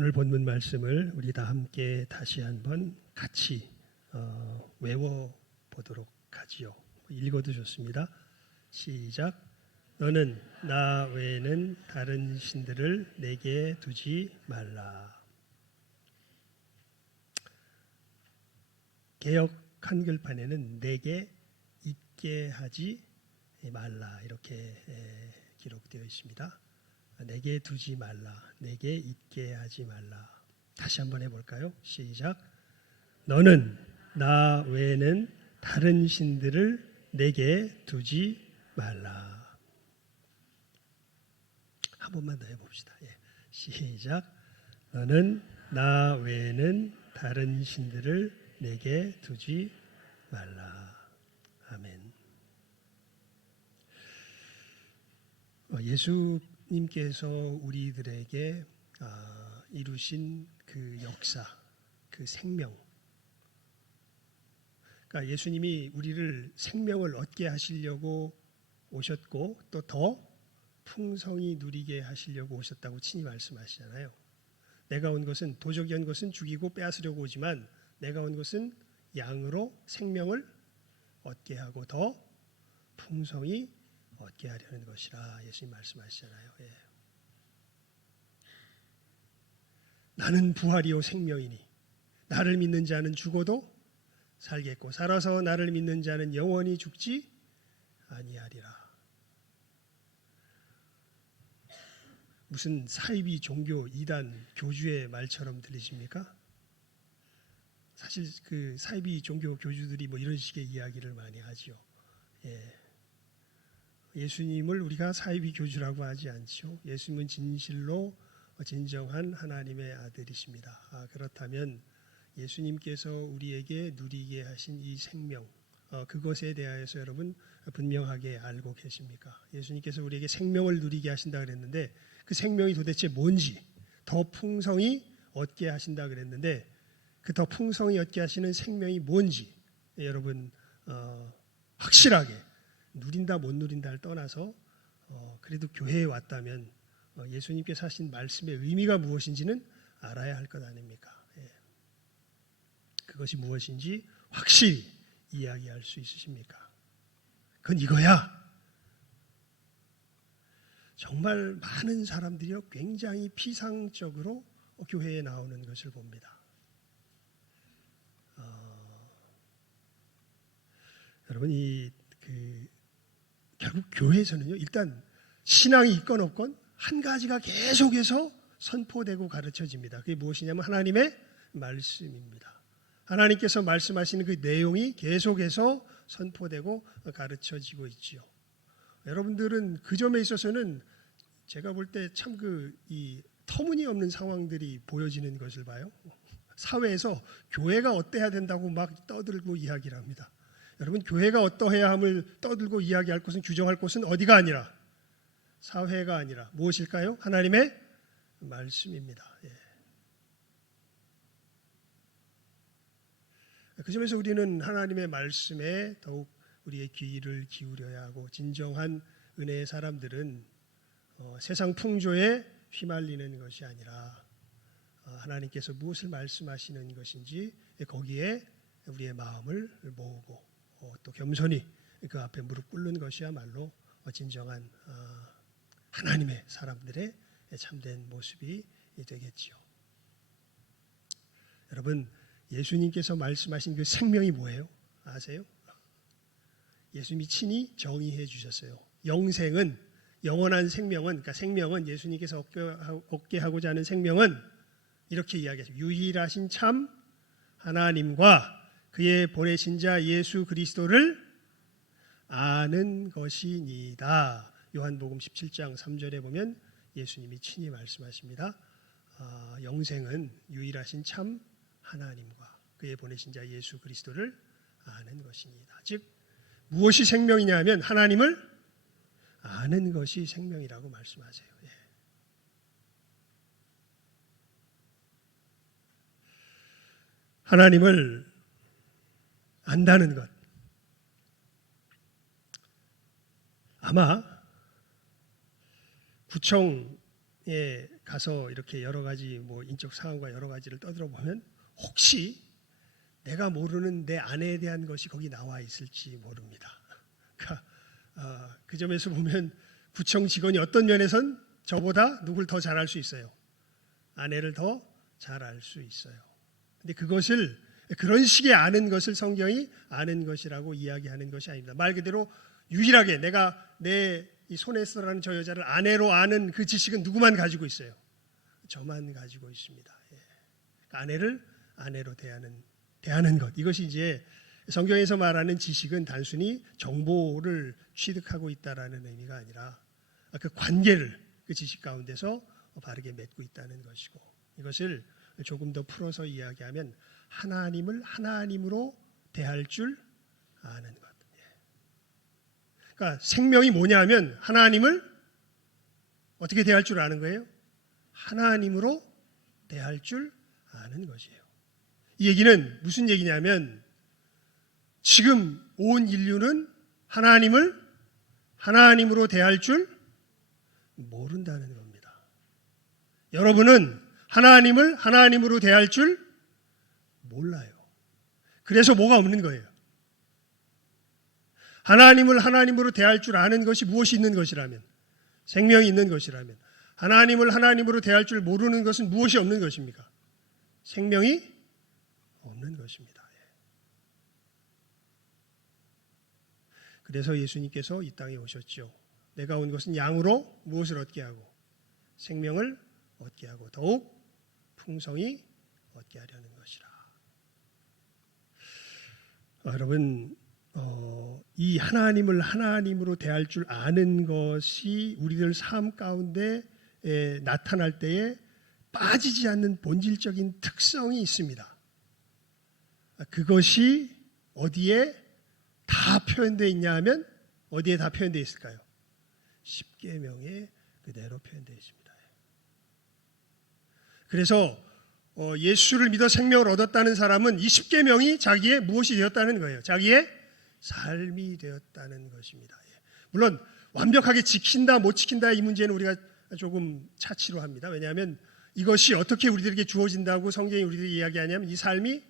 오늘 본문 말씀을 우리 다 함께 다시 한번 같이 외워보도록 하지요. 읽어도 좋습니다. 시작. 너는 나 외에는 다른 신들을 내게 두지 말라. 개역 한글판에는 내게 있게 하지 말라 이렇게 기록되어 있습니다. 내게 두지 말라, 내게 있게 하지 말라. 다시 한번 해볼까요? 시작. 너는 나 외에는 다른 신들을 내게 두지 말라. 한 번만 더 해봅시다. 시작. 너는 나 외에는 다른 신들을 내게 두지 말라. 아멘. 예수님께서 우리들에게 이루신 그 역사, 그 생명, 그러니까 예수님이 우리를 생명을 얻게 하시려고 오셨고 또 더 풍성히 누리게 하시려고 오셨다고 친히 말씀하시잖아요. 내가 온 것은 도적이 온 것은 죽이고 빼앗으려고 오지만 내가 온 것은 양으로 생명을 얻게 하고 더 풍성히 얻게 하려는 것이라 예수님 말씀하시잖아요. 나는 부활이요 생명이니 나를 믿는 자는 죽어도 살겠고 살아서 나를 믿는 자는 영원히 죽지 아니하리라. 무슨 사이비 종교 이단 교주의 말처럼 들리십니까? 사실 그 사이비 종교 교주들이 뭐 이런 식의 이야기를 많이 하죠. 예수님을 우리가 사이비 교주라고 하지 않죠. 예수님은 진실로 진정한 하나님의 아들이십니다. 그렇다면 예수님께서 우리에게 누리게 하신 이 생명, 그것에 대하여서 여러분 분명하게 알고 계십니까? 예수님께서 우리에게 생명을 누리게 하신다 그랬는데 그 생명이 도대체 뭔지, 더 풍성히 얻게 하신다 그랬는데 그 더 풍성히 얻게 하시는 생명이 뭔지 여러분 확실하게 누린다 못 누린다를 떠나서 그래도 교회에 왔다면 예수님께서 하신 말씀의 의미가 무엇인지는 알아야 할 것 아닙니까? 그것이 무엇인지 확실히 이야기할 수 있으십니까? 그건 이거야. 정말 많은 사람들이요 굉장히 피상적으로 교회에 나오는 것을 봅니다. 여러분 결국 교회에서는요 일단 신앙이 있건 없건 한 가지가 계속해서 선포되고 가르쳐집니다. 그게 무엇이냐면 하나님의 말씀입니다. 하나님께서 말씀하시는 그 내용이 계속해서 선포되고 가르쳐지고 있지요. 여러분들은 그 점에 있어서는 제가 볼 때 참 이 터무니없는 상황들이 보여지는 것을 봐요. 사회에서 교회가 어때야 된다고 막 떠들고 이야기를 합니다. 여러분 교회가 어떠해야 함을 떠들고 이야기할 곳은 규정할 곳은 어디가 아니라 사회가 아니라 무엇일까요? 하나님의 말씀입니다. 그 점에서 우리는 하나님의 말씀에 더욱 우리의 귀를 기울여야 하고 진정한 은혜의 사람들은 세상 풍조에 휘말리는 것이 아니라 하나님께서 무엇을 말씀하시는 것인지 거기에 우리의 마음을 모으고 또 겸손히 그 앞에 무릎 꿇는 것이야말로 진정한 하나님의 사람들의 참된 모습이 되겠지요. 여러분 예수님께서 말씀하신 그 생명이 뭐예요? 아세요? 예수님이 친히 정의해 주셨어요. 영생은 영원한 생명은 그러니까 생명은 예수님께서 얻게 하고자 하는 생명은 이렇게 이야기하죠. 유일하신 참 하나님과 그의 보내신 자 예수 그리스도를 아는 것이니이다. 요한복음 17장 3절에 보면 예수님이 친히 말씀하십니다. 영생은 유일하신 참 하나님과 그의 보내신 자 예수 그리스도를 아는 것이니이다. 즉 무엇이 생명이냐 하면 하나님을 아는 것이 생명이라고 말씀하세요. 하나님을 안다는 것. 아마 구청 가서 이렇게 여러 가지 뭐 인적 사항과 여러 가지를 떠들어 보면 혹시 내가 모르는 내 아내에 대한 것이 거기 나와 있을지 모릅니다. 그러니까 그 점에서 보면 구청 직원이 어떤 면에선 저보다 누굴 더 잘 알 수 있어요. 아내를 더 잘 알 수 있어요. 근데 그것을 그런 식의 아는 것을 성경이 아는 것이라고 이야기하는 것이 아닙니다. 말 그대로 유일하게 내가 내 이 손에서라는 저 여자를 아내로 아는 그 지식은 누구만 가지고 있어요? 저만 가지고 있습니다. 아내를 아내로 대하는 것. 이것이 이제 성경에서 말하는 지식은 단순히 정보를 취득하고 있다라는 의미가 아니라 그 관계를 그 지식 가운데서 바르게 맺고 있다는 것이고, 이것을 조금 더 풀어서 이야기하면 하나님을 하나님으로 대할 줄 아는 것. 그러니까 생명이 뭐냐면 하나님을 어떻게 대할 줄 아는 거예요? 하나님으로 대할 줄 아는 것이에요. 이 얘기는 무슨 얘기냐면 지금 온 인류는 하나님을 하나님으로 대할 줄 모른다는 겁니다. 여러분은 하나님을 하나님으로 대할 줄 몰라요. 그래서 뭐가 없는 거예요. 하나님을 하나님으로 대할 줄 아는 것이 무엇이 있는 것이라면, 생명이 있는 것이라면, 하나님을 하나님으로 대할 줄 모르는 것은 무엇이 없는 것입니까? 생명이 없는 것입니다. 그래서 예수님께서 이 땅에 오셨죠. 내가 온 것은 양으로 무엇을 얻게 하고 생명을 얻게 하고 더욱 풍성히 얻게 하려는 것이라. 여러분, 이 하나님을 하나님으로 대할 줄 아는 것이 우리들 삶 가운데 나타날 때에 빠지지 않는 본질적인 특성이 있습니다. 그것이 어디에 다 표현되어 있냐 하면 어디에 다 표현되어 있을까요? 십계명에 그대로 표현되어 있습니다. 그래서 예수를 믿어 생명을 얻었다는 사람은 이 십계명이 자기의 무엇이 되었다는 거예요. 자기의 삶이 되었다는 것입니다. 물론 완벽하게 지킨다 못 지킨다 이 문제는 우리가 조금 차치로 합니다. 왜냐하면 이것이 어떻게 우리들에게 주어진다고 성경이 우리들에게 이야기하냐면 이 삶이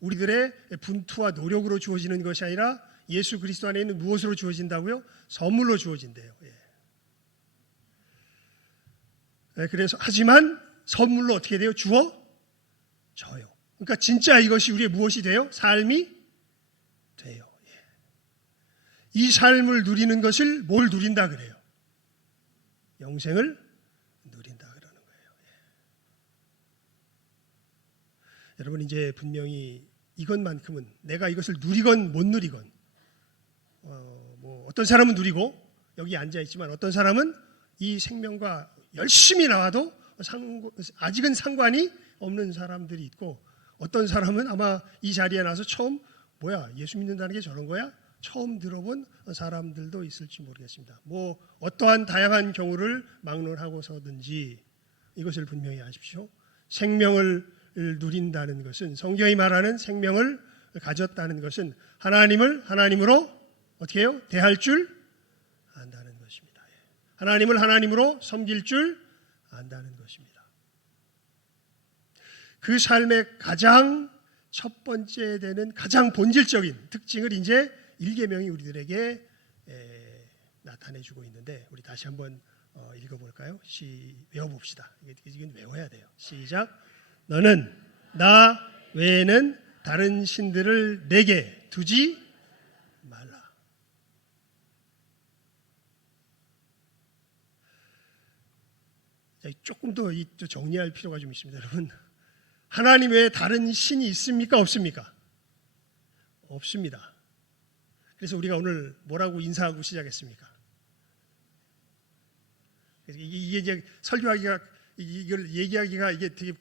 우리들의 분투와 노력으로 주어지는 것이 아니라 예수 그리스도 안에 있는 무엇으로 주어진다고요? 선물로 주어진대요. 그래서 하지만 선물로 어떻게 돼요? 주어져요. 그러니까 진짜 이것이 우리의 무엇이 돼요? 삶이 돼요. 이 삶을 누리는 것을 뭘 누린다 그래요? 영생을 누린다 그러는 거예요. 여러분, 이제 분명히 이것만큼은 내가 이것을 누리건 못 누리건 뭐 어떤 사람은 누리고 여기 앉아 있지만 어떤 사람은 이 생명과 열심히 나와도 아직은 상관이 없는 사람들이 있고, 어떤 사람은 아마 이 자리에 나서 처음 뭐야 예수 믿는다는 게 저런 거야? 처음 들어본 사람들도 있을지 모르겠습니다. 뭐 어떠한 다양한 경우를 막론하고서든지 이것을 분명히 아십시오. 생명을 누린다는 것은, 성경이 말하는 생명을 가졌다는 것은 하나님을 하나님으로 어떻게 해요? 대할 줄 안다는 것입니다. 하나님을 하나님으로 섬길 줄 안다는 것입니다. 그 삶의 가장 첫 번째 되는 가장 본질적인 특징을 이제 1계명이 우리들에게 나타내주고 있는데, 우리 다시 한번 읽어볼까요? 외워봅시다. 이건 외워야 돼요. 시작. 너는 나 외에는 다른 신들을 내게 두지 말라. 조금 더 정리할 필요가 좀 있습니다. 여러분, 하나님 외에 다른 신이 있습니까? 없습니까? 없습니다. 그래서 우리가 오늘 뭐라고 인사하고 시작했습니까? 이게 이제 설교하기가, 이걸 얘기하기가 이게 되게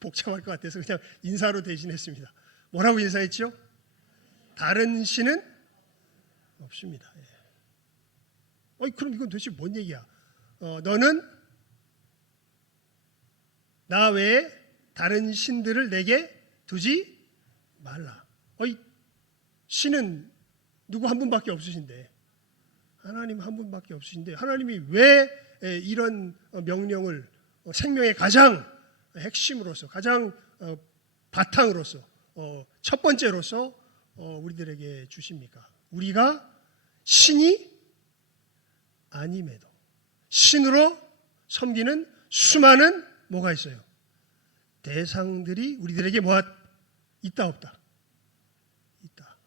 복잡할 것 같아서 그냥 인사로 대신했습니다. 뭐라고 인사했죠? 다른 신은 없습니다. 그럼 이건 도대체 뭔 얘기야? 너는 나 외에 다른 신들을 내게 두지 말라. 신은 누구 한 분밖에 없으신데, 하나님 한 분밖에 없으신데 하나님이 왜 이런 명령을 생명의 가장 핵심으로서, 가장 바탕으로서, 첫 번째로서 우리들에게 주십니까? 우리가 신이 아님에도 신으로 섬기는 수많은 뭐가 있어요? 대상들이 우리들에게 뭐가 있다 없다? 있다.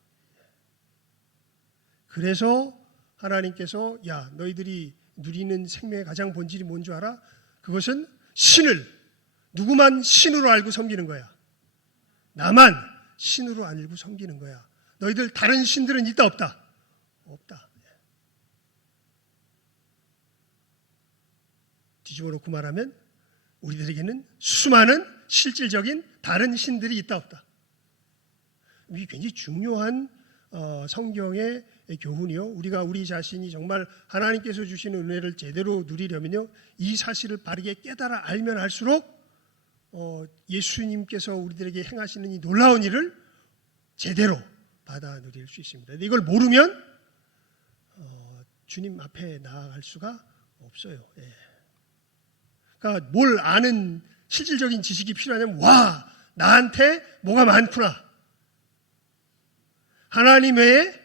그래서 하나님께서 야, 너희들이 누리는 생명의 가장 본질이 뭔 줄 알아? 그것은 신을, 누구만 신으로 알고 섬기는 거야. 나만 신으로 알고 섬기는 거야. 너희들 다른 신들은 있다 없다? 없다. 뒤집어 놓고 말하면 우리들에게는 수많은 실질적인 다른 신들이 있다 없다. 이게 굉장히 중요한 성경의 교훈이요. 우리가 우리 자신이 정말 하나님께서 주시는 은혜를 제대로 누리려면요, 이 사실을 바르게 깨달아 알면 알수록 예수님께서 우리들에게 행하시는 이 놀라운 일을 제대로 받아 누릴 수 있습니다. 근데 이걸 모르면 주님 앞에 나아갈 수가 없어요. 예. 그러니까 뭘 아는 실질적인 지식이 필요하냐면, 와, 나한테 뭐가 많구나. 하나님 외에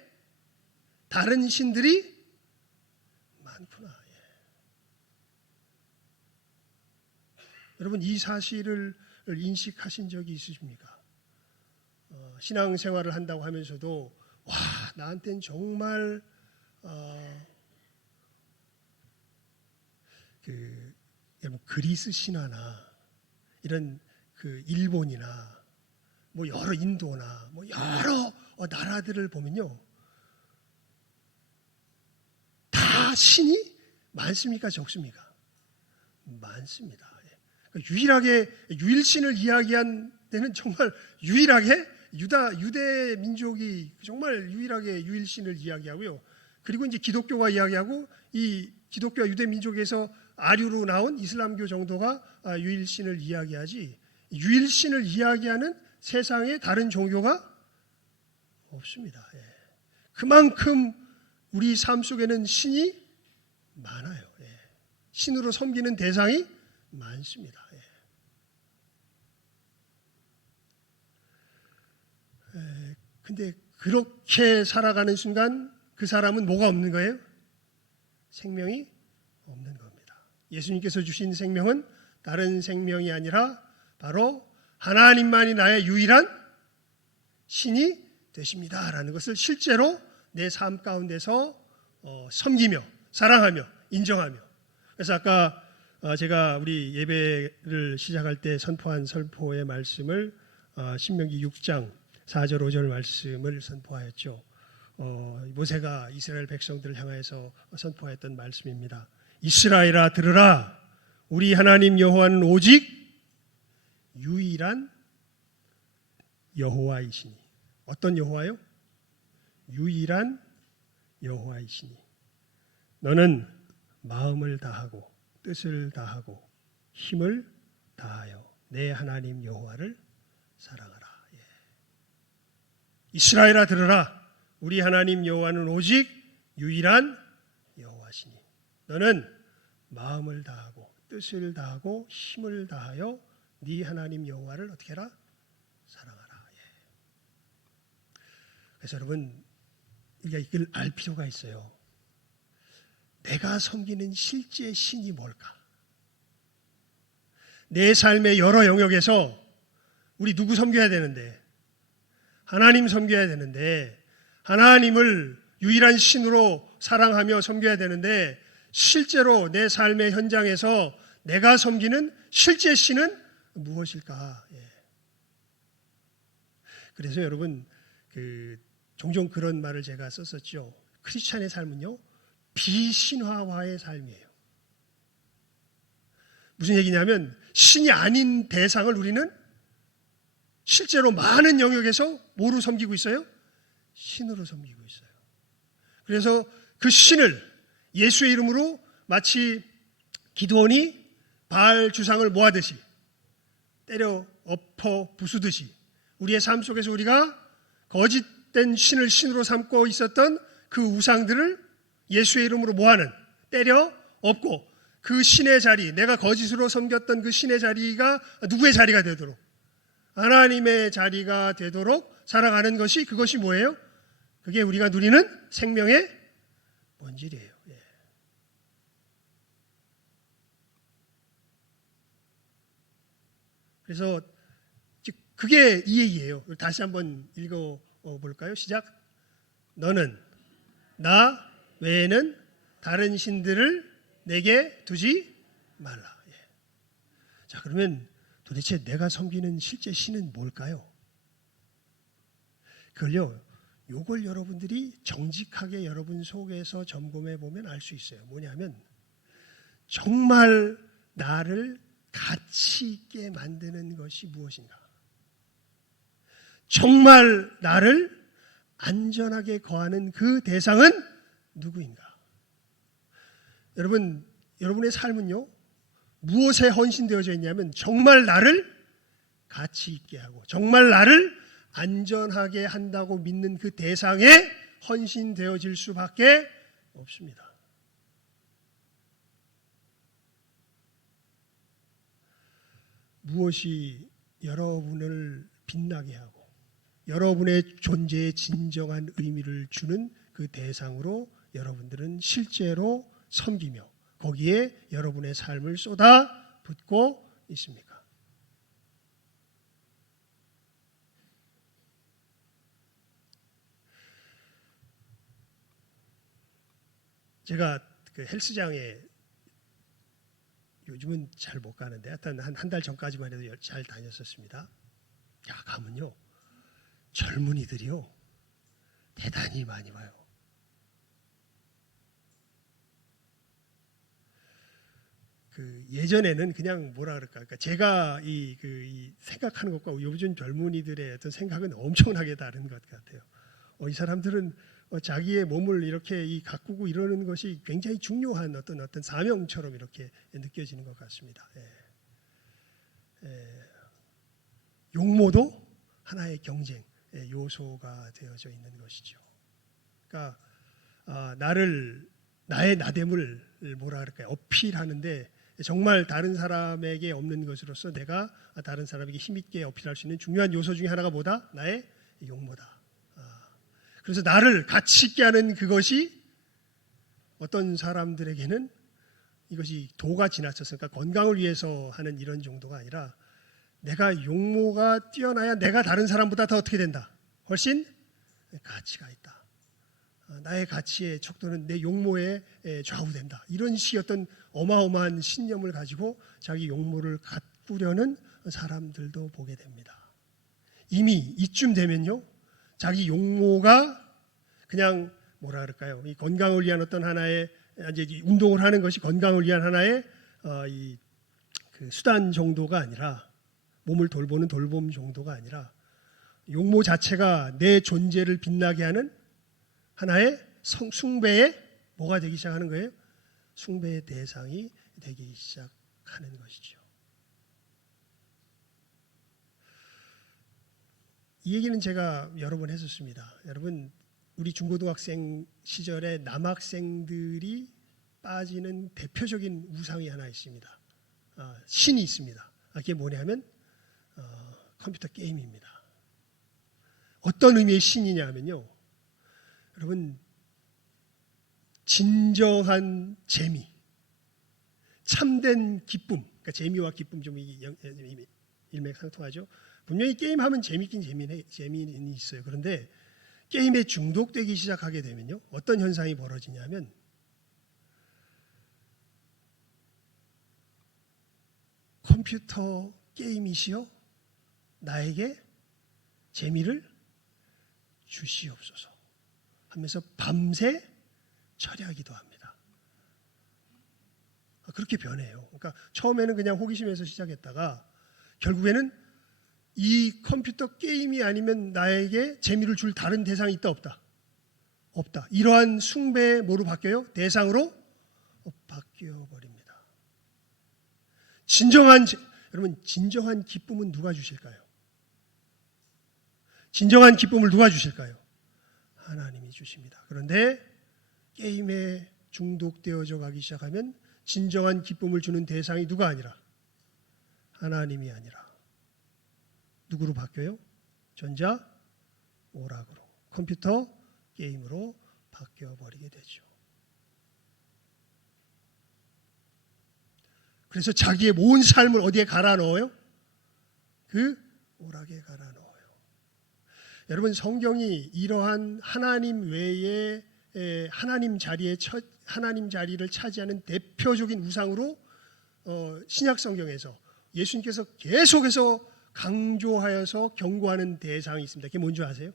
다른 신들이 많구나. 예. 여러분, 이 사실을 인식하신 적이 있으십니까? 신앙생활을 한다고 하면서도 와, 나한테는 정말 여러분, 그리스 신화나 이런 일본이나 뭐 여러 인도나 뭐 여러 나라들을 보면요, 다 신이 많습니까? 적습니까? 많습니다. 그러니까 유일하게 유일신을 이야기한 데는 정말 유일하게 유대 민족이 정말 유일하게 유일신을 이야기하고요. 그리고 이제 기독교가 이야기하고, 이 기독교와 유대 민족에서 아류로 나온 이슬람교 정도가 유일신을 이야기하지, 유일신을 이야기하는 세상에 다른 종교가 없습니다. 예. 그만큼 우리 삶 속에는 신이 많아요. 예. 신으로 섬기는 대상이 많습니다. 예. 근데 그렇게 살아가는 순간 그 사람은 뭐가 없는 거예요? 생명이 없는 겁니다. 예수님께서 주신 생명은 다른 생명이 아니라 바로 하나님만이 나의 유일한 신이 되십니다라는 것을 실제로 내 삶 가운데서 섬기며 사랑하며 인정하며, 그래서 아까 제가 우리 예배를 시작할 때 선포한 선포의 말씀을 신명기 6장 4절 5절 말씀을 선포하였죠. 모세가 이스라엘 백성들을 향해서 선포했던 말씀입니다. 이스라엘아 들으라, 우리 하나님 여호와는 오직 유일한 여호와이시니. 어떤 여호와요? 유일한 여호와이시니 너는 마음을 다하고 뜻을 다하고 힘을 다하여 내 하나님 여호와를 사랑하라. 예. 이스라엘아 들으라, 우리 하나님 여호와는 오직 유일한 여호와시니 너는 마음을 다하고 뜻을 다하고 힘을 다하여 네 하나님 여호와를 어떻게 해라? 사랑하라. 예. 그래서 여러분, 우리가 이걸 알 필요가 있어요. 내가 섬기는 실제 신이 뭘까? 내 삶의 여러 영역에서 우리 누구 섬겨야 되는데? 하나님 섬겨야 되는데, 하나님을 유일한 신으로 사랑하며 섬겨야 되는데, 실제로 내 삶의 현장에서 내가 섬기는 실제 신은 무엇일까? 예. 그래서 여러분, 종종 그런 말을 제가 썼었죠. 크리스찬의 삶은요, 비신화화의 삶이에요. 무슨 얘기냐면, 신이 아닌 대상을 우리는 실제로 많은 영역에서 뭐로 섬기고 있어요? 신으로 섬기고 있어요. 그래서 그 신을 예수의 이름으로 마치 기드온이 바알 주상을 모하듯이 때려 엎어 부수듯이 우리의 삶 속에서 우리가 거짓된 신을 신으로 삼고 있었던 그 우상들을 예수의 이름으로 모하는, 때려 엎고 그 신의 자리, 내가 거짓으로 섬겼던 그 신의 자리가 누구의 자리가 되도록, 하나님의 자리가 되도록 살아가는 것이, 그것이 뭐예요? 그게 우리가 누리는 생명의 본질이에요. 예. 그래서 그게 이 얘기예요. 다시 한번 읽어볼까요? 시작. 너는 나 외에는 다른 신들을 내게 두지 말라. 예. 자, 그러면 도대체 내가 섬기는 실제 신은 뭘까요? 그걸요, 요걸 여러분들이 정직하게 여러분 속에서 점검해 보면 알 수 있어요. 뭐냐면 정말 나를 가치 있게 만드는 것이 무엇인가? 정말 나를 안전하게 거하는 그 대상은 누구인가? 여러분의 삶은요, 무엇에 헌신되어져 있냐면 정말 나를 가치 있게 하고 정말 나를 안전하게 한다고 믿는 그 대상에 헌신되어질 수밖에 없습니다. 무엇이 여러분을 빛나게 하고 여러분의 존재에 진정한 의미를 주는 그 대상으로 여러분들은 실제로 섬기며 거기에 여러분의 삶을 쏟아 붓고 있습니까? 제가 그 헬스장에 요즘은 잘 못 가는데 하여튼 한 달 전까지만 해도 잘 다녔었습니다. 야, 가면요, 젊은이들이요 대단히 많이 와요. 그 예전에는 그냥 뭐라 그럴까, 그러니까 제가 이 생각하는 것과 요즘 젊은이들의 어떤 생각은 엄청나게 다른 것 같아요. 이 사람들은 자기의 몸을 이렇게 가꾸고 이러는 것이 굉장히 중요한 어떤 사명처럼 이렇게 느껴지는 것 같습니다. 용모도 하나의 경쟁 요소가 되어져 있는 것이죠. 그러니까 나의 나됨을 뭐라 그럴까요? 어필하는데 정말 다른 사람에게 없는 것으로서 내가 다른 사람에게 힘있게 어필할 수 있는 중요한 요소 중에 하나가 뭐다? 나의 용모다. 그래서 나를 가치 있게 하는 그것이 어떤 사람들에게는 이것이 도가 지나쳐서, 그러니까 건강을 위해서 하는 이런 정도가 아니라 내가 용모가 뛰어나야 내가 다른 사람보다 더 어떻게 된다? 훨씬 가치가 있다. 나의 가치의 척도는 내 용모에 좌우된다. 이런 식의 어떤 어마어마한 신념을 가지고 자기 용모를 가꾸려는 사람들도 보게 됩니다. 이미 이쯤 되면요, 자기 용모가 그냥 뭐라 그럴까요? 이 건강을 위한 어떤 하나의, 이제 운동을 하는 것이 건강을 위한 하나의 그 수단 정도가 아니라, 몸을 돌보는 돌봄 정도가 아니라 용모 자체가 내 존재를 빛나게 하는 하나의 숭배의 뭐가 되기 시작하는 거예요? 숭배의 대상이 되기 시작하는 것이죠. 이 얘기는 제가 여러 번 했었습니다. 여러분, 우리 중고등학생 시절에 남학생들이 빠지는 대표적인 우상이 하나 있습니다. 신이 있습니다. 그게 뭐냐면 컴퓨터 게임입니다. 어떤 의미의 신이냐 하면요, 여러분, 진정한 재미, 참된 기쁨, 그러니까 재미와 기쁨 좀 일맥상통하죠. 분명히 게임하면 재미있긴 재미는 있어요. 그런데 게임에 중독되기 시작하게 되면요, 어떤 현상이 벌어지냐면 컴퓨터 게임이시여 나에게 재미를 주시옵소서 하면서 밤새 철야하기도 합니다. 그렇게 변해요. 그러니까 처음에는 그냥 호기심에서 시작했다가 결국에는 이 컴퓨터 게임이 아니면 나에게 재미를 줄 다른 대상이 있다 없다? 없다. 이러한 숭배에 뭐로 바뀌어요? 대상으로 바뀌어 버립니다. 여러분, 진정한 기쁨은 누가 주실까요? 진정한 기쁨을 누가 주실까요? 하나님이 주십니다. 그런데 게임에 중독되어져 가기 시작하면 진정한 기쁨을 주는 대상이 누가 아니라 하나님이 아니라 누구로 바뀌어요? 전자 오락으로, 컴퓨터 게임으로 바뀌어버리게 되죠. 그래서 자기의 모든 삶을 어디에 갈아 넣어요? 그 오락에 갈아 넣어요. 여러분, 성경이 이러한 하나님 외에 하나님 자리를 차지하는 대표적인 우상으로 신약 성경에서 예수님께서 계속해서 강조하여서 경고하는 대상이 있습니다. 그게 뭔지 아세요?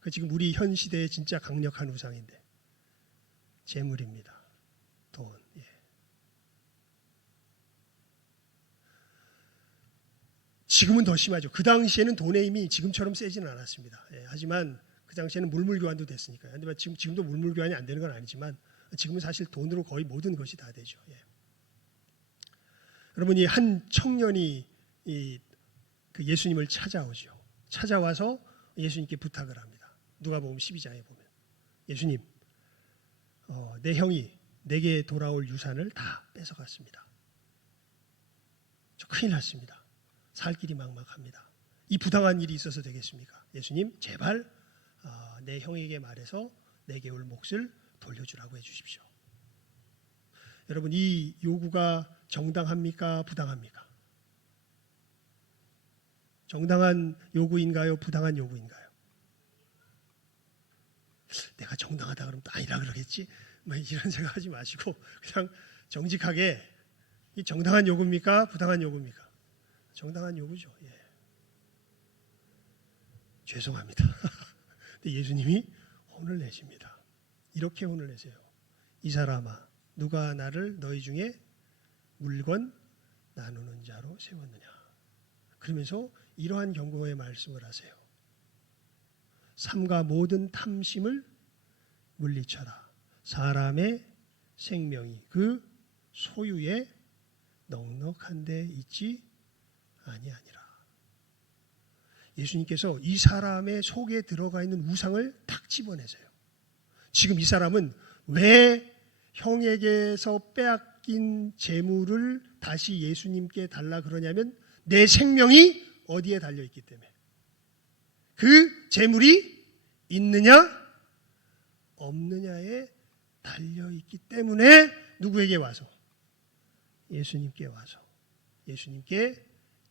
그 지금 우리 현 시대의 진짜 강력한 우상인데 재물입니다. 돈. 예. 지금은 더 심하죠. 그 당시에는 돈의 힘이 지금처럼 세지는 않았습니다. 예. 하지만 그 당시에는 물물교환도 됐으니까요. 근데 지금도 물물교환이 안 되는 건 아니지만 지금은 사실 돈으로 거의 모든 것이 다 되죠. 예. 여러분, 이 한 청년이 그 예수님을 찾아오죠. 찾아와서 예수님께 부탁을 합니다. 누가복음 12장에 보면 예수님, 내 형이 내게 돌아올 유산을 다 뺏어갔습니다. 저 큰일 났습니다. 살 길이 막막합니다. 이 부당한 일이 있어서 되겠습니까? 예수님, 제발 내 형에게 말해서 내게 올 몫을 돌려주라고 해주십시오. 여러분, 이 요구가 정당합니까? 부당합니까? 정당한 요구인가요? 부당한 요구인가요? 내가 정당하다 그러면 또 아니라 그러겠지? 뭐 이런 생각하지 마시고 그냥 정직하게, 이 정당한 요구입니까? 부당한 요구입니까? 정당한 요구죠. 예. 죄송합니다. 근데 예수님이 혼을 내십니다. 이렇게 혼을 내세요. 이 사람아, 누가 나를 너희 중에 물건 나누는 자로 세웠느냐. 그러면서 이러한 경고의 말씀을 하세요. 삼가 모든 탐심을 물리쳐라. 사람의 생명이 그 소유에 넉넉한 데 있지 아니하니라. 예수님께서 이 사람의 속에 들어가 있는 우상을 탁 집어내세요. 지금 이 사람은 왜 형에게서 빼앗긴 재물을 다시 예수님께 달라 그러냐면 내 생명이 어디에 달려있기 때문에, 그 재물이 있느냐 없느냐에 달려있기 때문에 누구에게 와서? 예수님께 와서 예수님께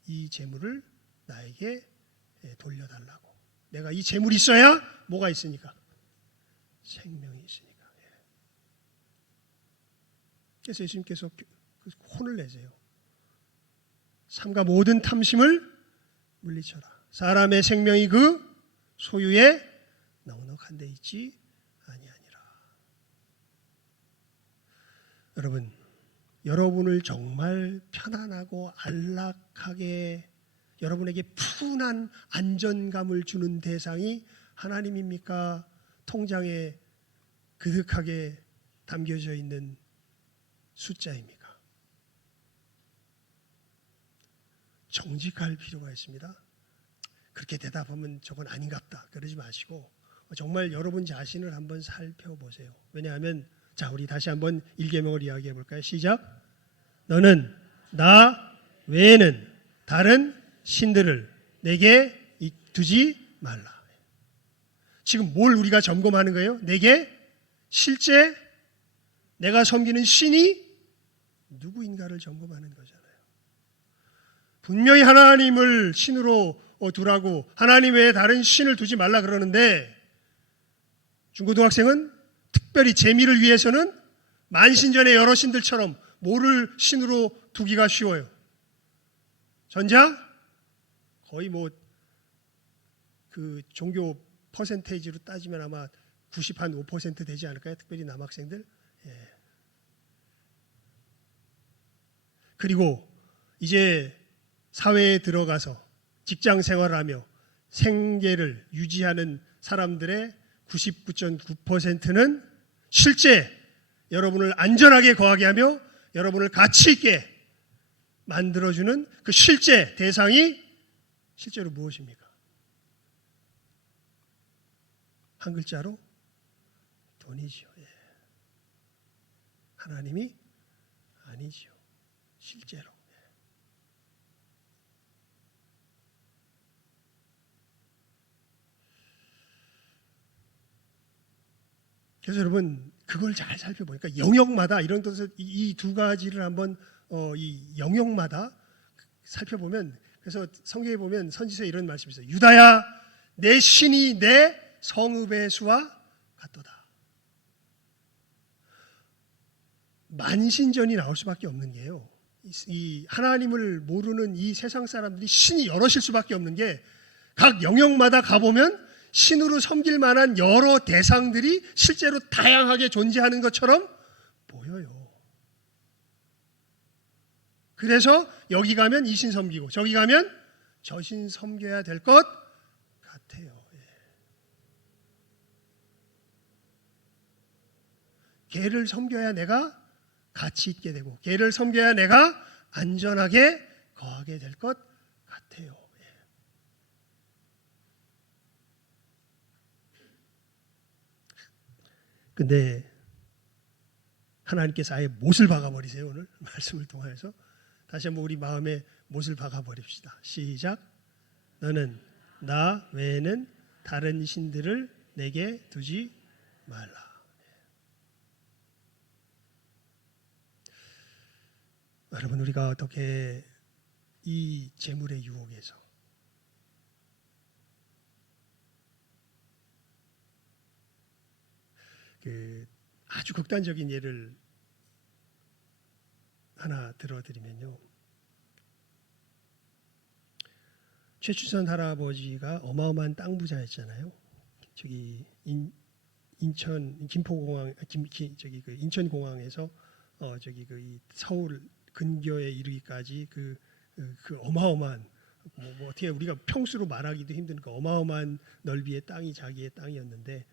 이 재물을 나에게 돌려달라고. 내가 이 재물이 있어야 뭐가 있으니까? 생명이 있으니까. 그래서 예수님께서 혼을 내세요. 삼가 모든 탐심을 물리쳐라. 사람의 생명이 그 소유에 넉넉한 데 있지 아니하니라. 여러분, 여러분을 정말 편안하고 안락하게, 여러분에게 푸근한 안전감을 주는 대상이 하나님입니까? 통장에 그득하게 담겨져 있는 숫자입니까? 정직할 필요가 있습니다. 그렇게 대답하면 저건 아닌갑다 그러지 마시고 정말 여러분 자신을 한번 살펴보세요. 왜냐하면 자, 우리 다시 한번 일계명을 이야기해 볼까요? 시작. 너는 나 외에는 다른 신들을 내게 두지 말라. 지금 뭘 우리가 점검하는 거예요? 내게 실제 내가 섬기는 신이 누구인가를 점검하는 거잖아요. 분명히 하나님을 신으로 두라고, 하나님 외에 다른 신을 두지 말라 그러는데 중고등학생은 특별히 재미를 위해서는 만신전의 여러 신들처럼 뭐를 신으로 두기가 쉬워요? 전자? 거의 뭐 그 종교 퍼센테이지로 따지면 아마 95% 되지 않을까요? 특별히 남학생들. 예. 그리고 이제 사회에 들어가서 직장 생활하며 생계를 유지하는 사람들의 99.9%는 실제 여러분을 안전하게 거하게 하며 여러분을 가치 있게 만들어주는 그 실제 대상이 실제로 무엇입니까? 한 글자로 돈이지요. 예. 하나님이 아니지요. 실제로. 그래서 여러분 그걸 잘 살펴보니까 영역마다 이런 뜻에서 이 두 가지를 한번 이 영역마다 살펴보면, 그래서 성경에 보면 선지서에 이런 말씀이 있어요. 유다야, 내 신이 내 성읍의 수와 같도다. 만신전이 나올 수밖에 없는 게요, 이 하나님을 모르는 이 세상 사람들이 신이 여럿일 수밖에 없는 게, 각 영역마다 가보면 신으로 섬길 만한 여러 대상들이 실제로 다양하게 존재하는 것처럼 보여요. 그래서 여기 가면 이 신 섬기고 저기 가면 저 신 섬겨야 될 것 같아요. 걔를 섬겨야 내가 가치 있게 되고, 걔를 섬겨야 내가 안전하게 거하게 될 것 같아요. 근데 하나님께서 아예 못을 박아버리세요. 오늘 말씀을 통해서 다시 한번 우리 마음에 못을 박아버립시다. 시작. 너는 나 외에는 다른 신들을 내게 두지 말라. 여러분, 우리가 어떻게 이 재물의 유혹에서 아주 극단적인 예를 하나 들어드리면요, 최춘선 할아버지가 어마어마한 땅 부자였잖아요. 저기 인천 김포공항 그 인천공항에서 저기 이 서울 근교에 이르기까지 그 어마어마한 뭐 어떻게 우리가 평수로 말하기도 힘든 그 어마어마한 넓이의 땅이 자기의 땅이었는데,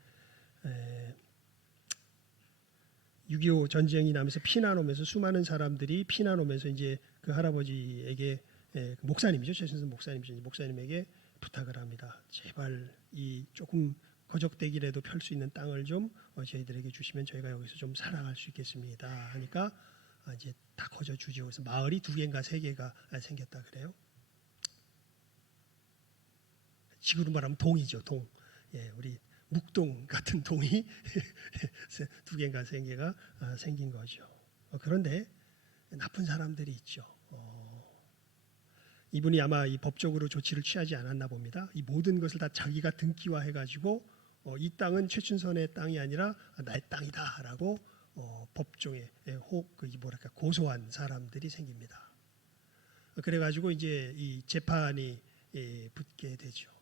6.25 전쟁이 나면서 피난 오면서 수많은 사람들이 피난 오면서 이제 그 할아버지에게, 목사님이죠, 최순선 목사님이죠, 목사님에게 부탁을 합니다. 제발 이 조금 거적대기라도 펼 수 있는 땅을 좀 저희들에게 주시면 저희가 여기서 좀 살아갈 수 있겠습니다. 하니까 이제 다 거저 주죠. 그래서 마을이 2개인가 3개가 생겼다 그래요. 지구로 말하면 동이죠, 동. 우리 묵동 같은 동이 2개인가 3개가 생긴 거죠. 그런데 나쁜 사람들이 있죠. 이분이 아마 이 법적으로 조치를 취하지 않았나 봅니다. 이 모든 것을 다 자기가 등기화해가지고 이 땅은 최춘선의 땅이 아니라 나의 땅이다라고 법정에 고소한 사람들이 생깁니다. 그래가지고 이제 이 재판이 붙게 되죠.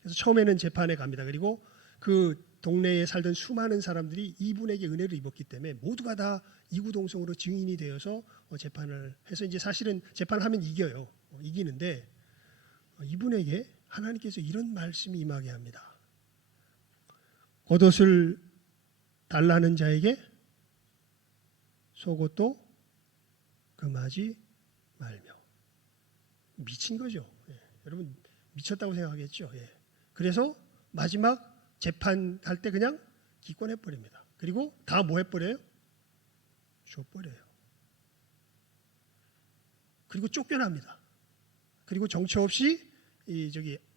그래서 처음에는 재판에 갑니다. 그리고 그 동네에 살던 수많은 사람들이 이분에게 은혜를 입었기 때문에 모두가 다 이구동성으로 증인이 되어서 재판을 해서 이제 사실은 재판하면 이겨요. 이기는데 이분에게 하나님께서 이런 말씀이 임하게 합니다. 겉옷을 달라는 자에게 속옷도 금하지 말며. 미친 거죠. 여러분 미쳤다고 생각하겠죠. 그래서 마지막 재판할 때 그냥 기권해 버립니다. 그리고 다 뭐 해버려요? 줘버려요. 그리고 쫓겨납니다. 그리고 정처 없이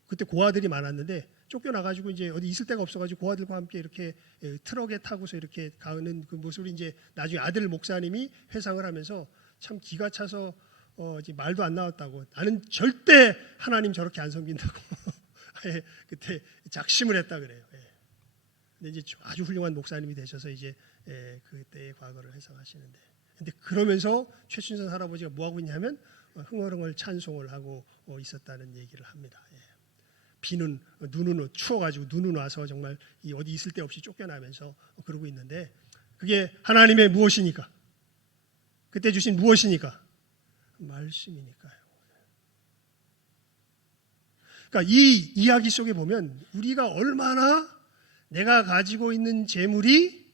그때 고아들이 많았는데 쫓겨나가지고 이제 어디 있을 데가 없어가지고 고아들과 함께 이렇게 트럭에 타고서 이렇게 가는 그 모습을 이제 나중에 아들 목사님이 회상을 하면서 참 기가 차서 이제 말도 안 나왔다고, 나는 절대 하나님 저렇게 안 섬긴다고 그때 작심을 했다 그래요. 근데 이제 아주 훌륭한 목사님이 되셔서 이제 그때의 과거를 회상하시는데, 근데 그러면서 최춘선 할아버지가 뭐 하고 있냐면 흥얼흥얼 찬송을 하고 있었다는 얘기를 합니다. 비는 눈은 추워가지고 눈은 와서 정말 어디 있을 데 없이 쫓겨나면서 그러고 있는데, 그게 하나님의 무엇이니까? 그때 주신 무엇이니까? 말씀이니까요. 그러니까 이 이야기 속에 보면 우리가 얼마나 내가 가지고 있는 재물이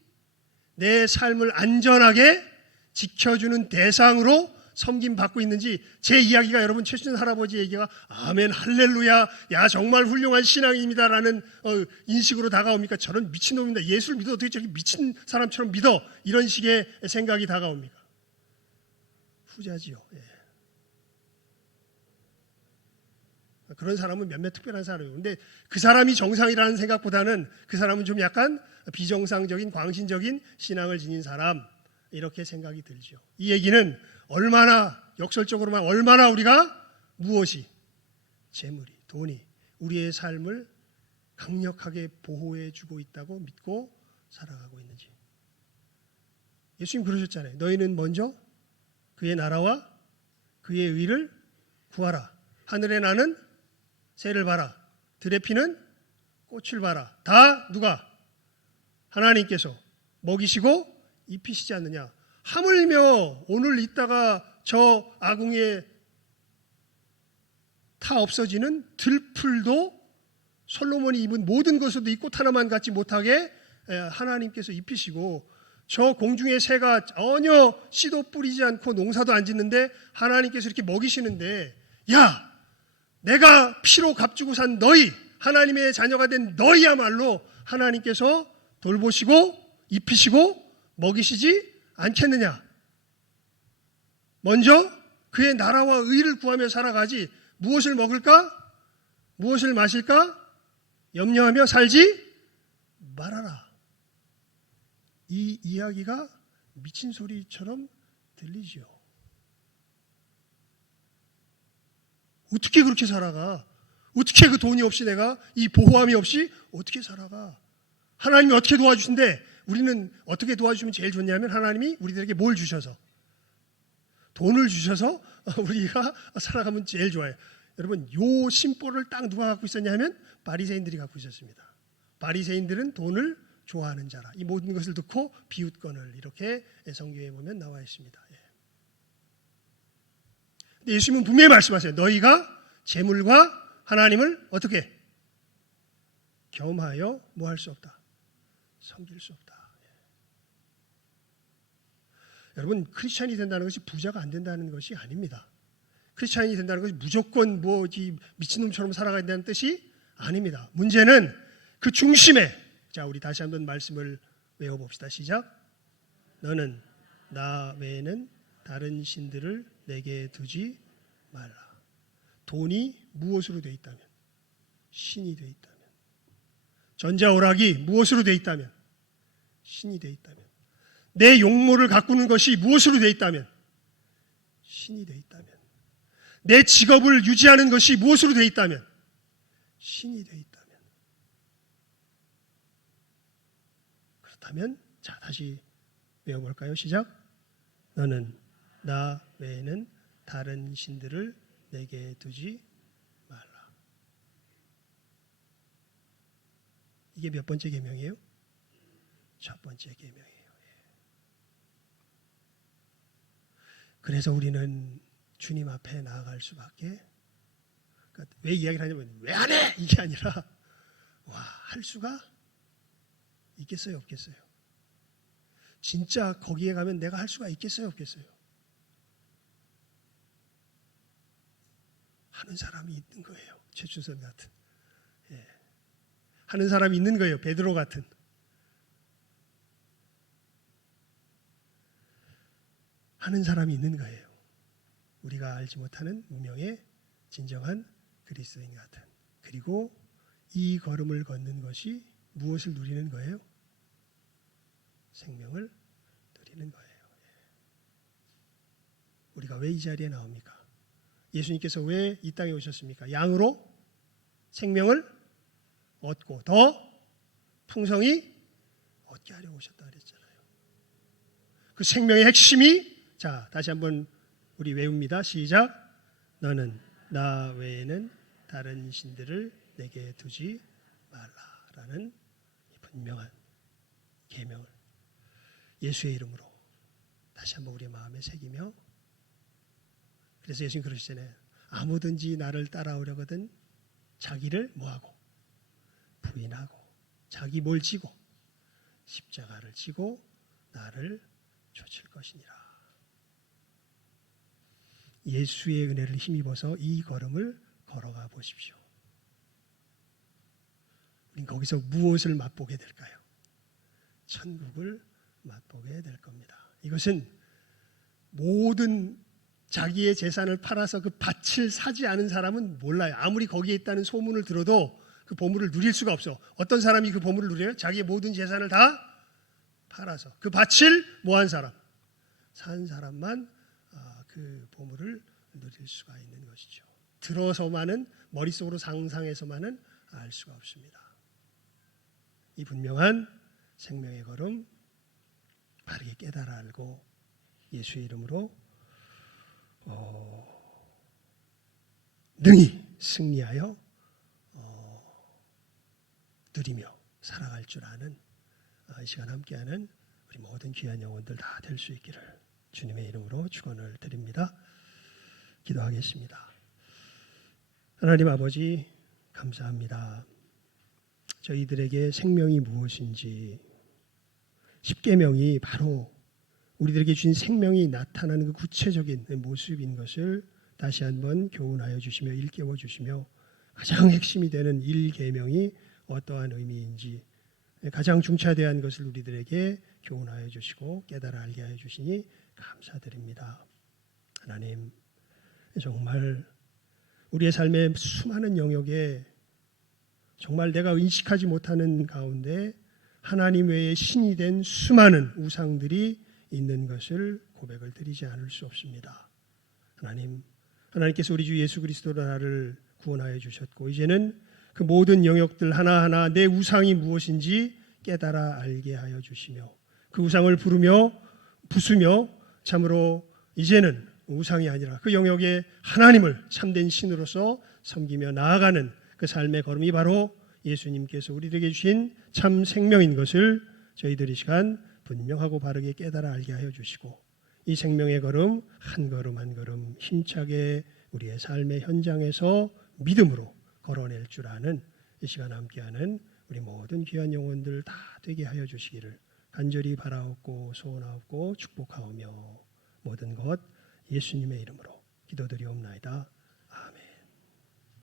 내 삶을 안전하게 지켜주는 대상으로 섬김 받고 있는지 제 이야기가 여러분 최순현 할아버지 얘기가 아멘 할렐루야 야 정말 훌륭한 신앙입니다라는 인식으로 다가옵니까? 저는 미친놈입니다. 예수를 믿어 어떻게 저렇게 미친 사람처럼 믿어? 이런 식의 생각이 다가옵니까? 후자지요. 예. 그런 사람은 몇몇 특별한 사람이에요. 근데 그 사람이 정상이라는 생각보다는 그 사람은 좀 약간 비정상적인 광신적인 신앙을 지닌 사람 이렇게 생각이 들죠. 이 얘기는 얼마나 역설적으로만 얼마나 우리가 무엇이 재물이 돈이 우리의 삶을 강력하게 보호해 주고 있다고 믿고 살아가고 있는지. 예수님 그러셨잖아요. 너희는 먼저 그의 나라와 그의 의를 구하라. 하늘의 나는 새를 봐라. 들의 피는 꽃을 봐라. 다 누가? 하나님께서 먹이시고 입히시지 않느냐. 하물며 오늘 있다가 저 아궁이에 타 없어지는 들풀도 솔로몬이 입은 모든 것으로도 이 꽃 하나만 갖지 못하게 하나님께서 입히시고 저 공중의 새가 전혀 씨도 뿌리지 않고 농사도 안 짓는데 하나님께서 이렇게 먹이시는데 야 내가 피로 값주고 산 너희 하나님의 자녀가 된 너희야말로 하나님께서 돌보시고 입히시고 먹이시지 않겠느냐. 먼저 그의 나라와 의를 구하며 살아가지 무엇을 먹을까? 무엇을 마실까? 염려하며 살지 말아라. 이 이야기가 미친 소리처럼 들리지요. 어떻게 그렇게 살아가? 어떻게 그 돈이 없이 내가 이 보호함이 없이 어떻게 살아가? 하나님이 어떻게 도와주신데 우리는 어떻게 도와주시면 제일 좋냐면 하나님이 우리들에게 뭘 주셔서 돈을 주셔서 우리가 살아가면 제일 좋아요. 여러분 요 심보를 딱 누가 갖고 있었냐 하면 바리새인들이 갖고 있었습니다. 바리새인들은 돈을 좋아하는 자라. 이 모든 것을 듣고 비웃건을 이렇게 성경에 보면 나와 있습니다. 근데 예수님은 분명히 말씀하세요. 너희가 재물과 하나님을 어떻게 겸하여 뭐 할 수 없다. 섬길 수 없다. 여러분 크리스찬이 된다는 것이 부자가 안 된다는 것이 아닙니다. 크리스찬이 된다는 것이 무조건 뭐 미친놈처럼 살아가야 된다는 뜻이 아닙니다. 문제는 그 중심에 자 우리 다시 한번 말씀을 외워봅시다. 시작. 너는 나 외에는 다른 신들을 내게 두지 말라. 돈이 무엇으로 되어 있다면 신이 되어 있다면 전자오락이 무엇으로 되어 있다면 신이 되어 있다면 내 용모를 가꾸는 것이 무엇으로 되어 있다면 신이 되어 있다면 내 직업을 유지하는 것이 무엇으로 되어 있다면 신이 되어 있다면 그렇다면 자 다시 외워볼까요? 시작. 너는 나 외에는 다른 신들을 내게 두지 말라. 이게 몇 번째 계명이에요? 첫 번째 계명이에요. 그래서 우리는 주님 앞에 나아갈 수밖에. 그러니까 왜 이야기를 하냐면 왜 안 해? 이게 아니라 할 수가 있겠어요? 없겠어요? 진짜 거기에 가면 내가 할 수가 있겠어요? 없겠어요? 하는 사람이 있는 거예요. 최춘선 같은. 하는 사람이 있는 거예요. 베드로 같은. 하는 사람이 있는 거예요. 우리가 알지 못하는 운명의 진정한 그리스도인 같은. 그리고 이 걸음을 걷는 것이 무엇을 누리는 거예요? 생명을 누리는 거예요. 우리가 왜 이 자리에 나옵니까? 예수님께서 왜 이 땅에 오셨습니까? 양으로 생명을 얻고 더 풍성히 얻게 하려고 오셨다 그랬잖아요. 그 생명의 핵심이 자 다시 한번 우리 외웁니다. 시작. 너는 나 외에는 다른 신들을 내게 두지 말라라는 분명한 계명을 예수의 이름으로 다시 한번 우리의 마음에 새기며 그래서 예수님 그러시잖아요. 아무든지 나를 따라오려거든 자기를 뭐하고 부인하고 자기 뭘 지고 십자가를 지고 나를 좇을 것이니라. 예수의 은혜를 힘입어서 이 걸음을 걸어가 보십시오. 우린 거기서 무엇을 맛보게 될까요? 천국을 맛보게 될 겁니다. 이것은 모든 자기의 재산을 팔아서 그 밭을 사지 않은 사람은 몰라요. 아무리 거기에 있다는 소문을 들어도 그 보물을 누릴 수가 없어. 어떤 사람이 그 보물을 누려요? 자기의 모든 재산을 다 팔아서 그 밭을 뭐한 사람? 산 사람만 그 보물을 누릴 수가 있는 것이죠. 들어서만은, 머릿속으로 상상해서만은 알 수가 없습니다. 이 분명한 생명의 걸음 바르게 깨달아 알고 예수의 이름으로 능히 승리하여 누리며 살아갈 줄 아는 이 시간 함께하는 우리 모든 귀한 영혼들 다 될 수 있기를 주님의 이름으로 축원을 드립니다. 기도하겠습니다. 하나님 아버지 감사합니다. 저희들에게 생명이 무엇인지 십계명이 바로 우리들에게 주신 생명이 나타나는 그 구체적인 모습인 것을 다시 한번 교훈하여 주시며 일깨워 주시며 가장 핵심이 되는 1계명이 어떠한 의미인지 가장 중차대한 것을 우리들에게 교훈하여 주시고 깨달아 알게 하여 주시니 감사드립니다. 하나님, 정말 우리의 삶의 수많은 영역에 정말 내가 인식하지 못하는 가운데 하나님 외에 신이 된 수많은 우상들이 있는 것을 고백을 드리지 않을 수 없습니다. 하나님께서 우리 주 예수 그리스도로 나를 구원하여 주셨고 이제는 그 모든 영역들 하나하나 내 우상이 무엇인지 깨달아 알게 하여 주시며 그 우상을 부수며 참으로 이제는 우상이 아니라 그 영역에 하나님을 참된 신으로서 섬기며 나아가는 그 삶의 걸음이 바로 예수님께서 우리에게 주신 참 생명인 것을 저희들이 시간 분명하고 바르게 깨달아 알게 하여 주시고 이 생명의 걸음 한 걸음 한 걸음 힘차게 우리의 삶의 현장에서 믿음으로 걸어낼 줄 아는 이 시간 함께하는 우리 모든 귀한 영혼들 다 되게 하여 주시기를 간절히 바라옵고 소원하옵고 축복하오며 모든 것 예수님의 이름으로 기도드리옵나이다.